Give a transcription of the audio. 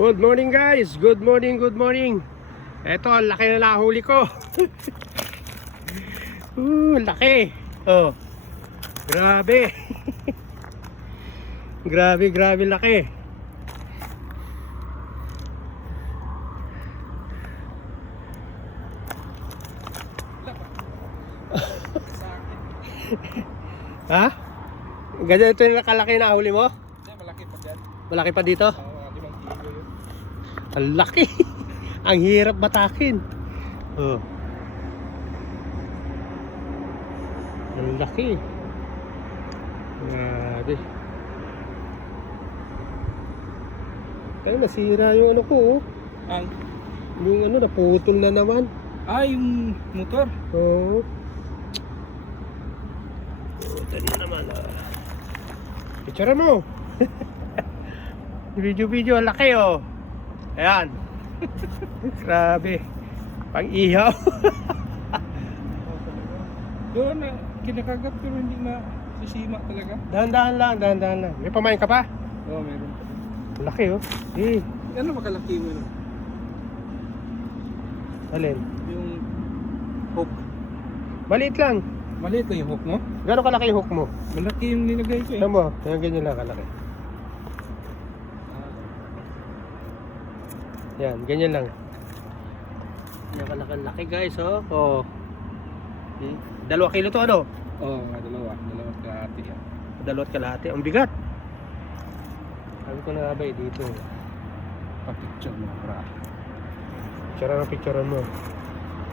Good morning guys! Good morning, good morning! Eto, ang laki na nahuli ko. uh, laki. Oh. Grabe. grabe, grabe laki. ha? Ganyan ito yung nakalaki na huli mo? Malaki pa dyan. Malaki pa dito? Oo, limang kilo yun. Ang laki. Ang hirap batakin. Oh. Ang laki. Grabe. Kaya nasira yung ano ko, oh. Ang, Yung ano, naputol na naman. ah, yung motor. Oo. Oh. Putol na naman, ah. Picture mo. Video-video, laki, oh. Ayan. Grabe. Pang-ihaw. Doon na, kinakagat pero hindi na sisima talaga. dahan-dahan lang, dahan-dahan lang. May pamain ka pa? Oo, meron pa. Ang laki, oh. Eh, Ano makalaki mo no? alin? Yung hook. Maliit lang. Maliit lang yung hook mo. Gano'ng kalaki yung hook mo? Malaki yung nilagay ko eh. Yung ganyan lang kalaki. Yan, ganyan lang. Yan kalaki, laki guys, oh. Oh. Hmm. Dalawa kilo to, ano? Oh, dalawa. Dalawa ka ate yan. Dalawat kalahati. Ang bigat. Sabi ko na nga ba eh, dito. Papicture mo para. Picture na picture mo.